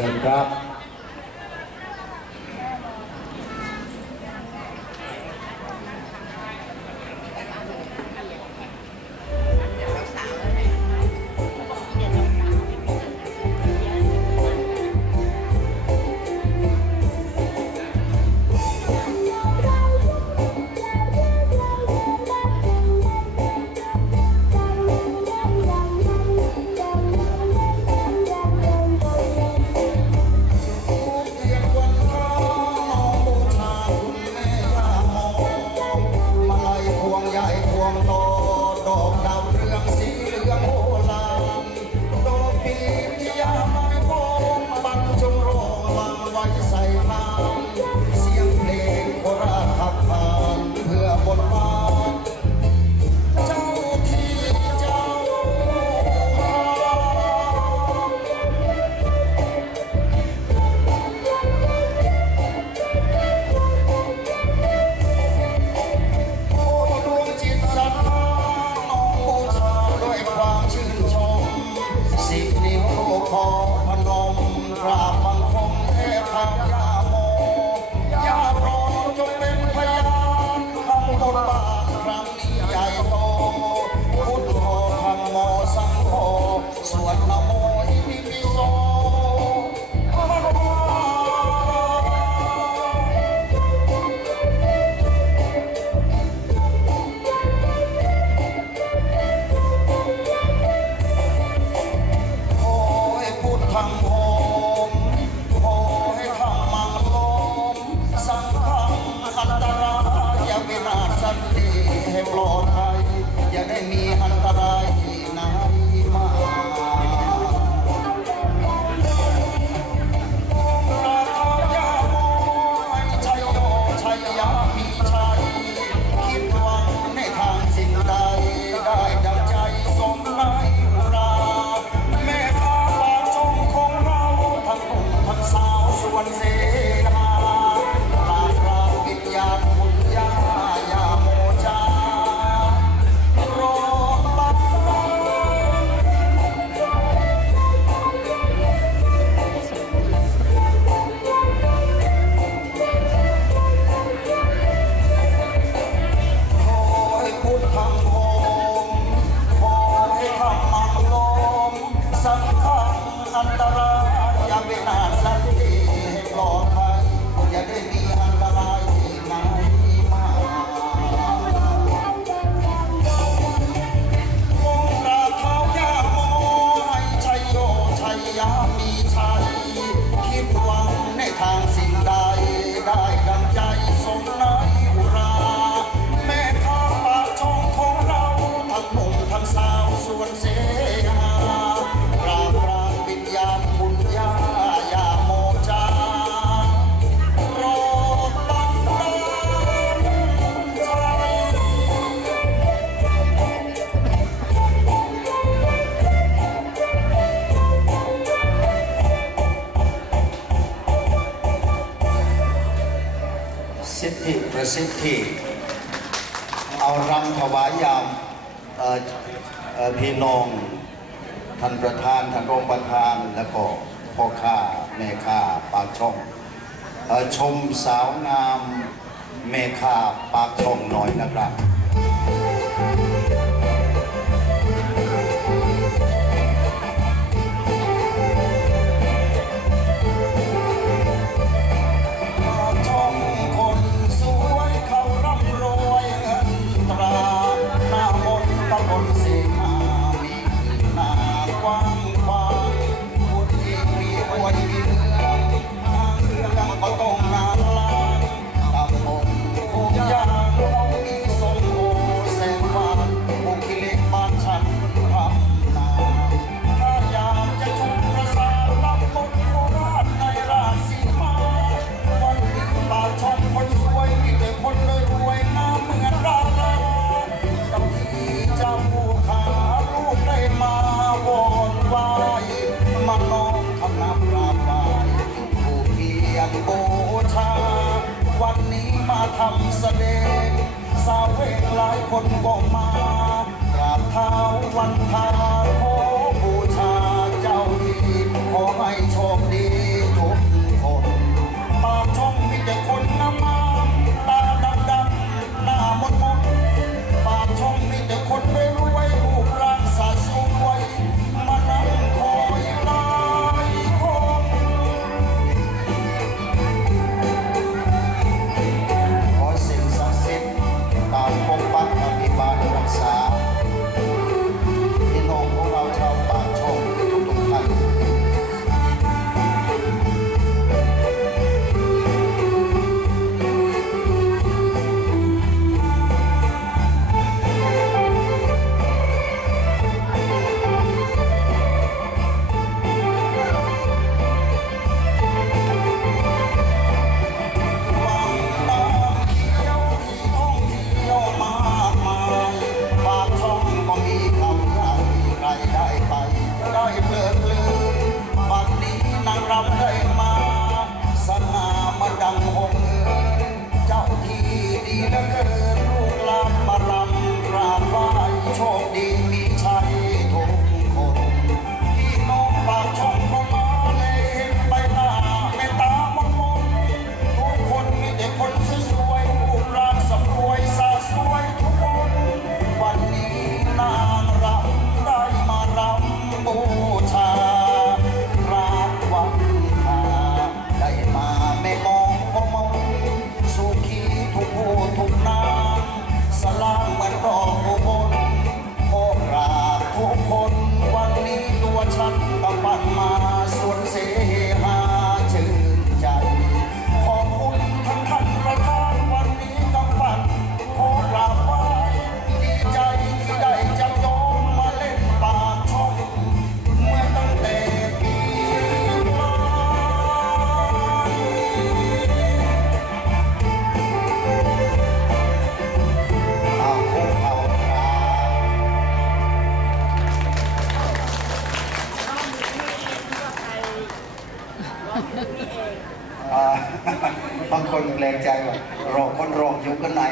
Stand up. ระสิบที่เอารำถวายยามพี่น้องท่านประธานท่านรองประธานและก็พ่อข้าแม่ข้าปากช่องชมสาวงามแม่ข้าปากช่องหน่อยนะครับ สาวเวงหลายคนก็มากราบเท้าวันทาขอบูชาเจ้าดีขอให้โชคดี อ่าบางคนแปลกใจว่ารอคนรองอยู่กันไหน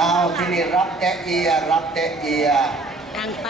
อ้าวที่นี่รับแต่เอีย รับแต่เอียทางไป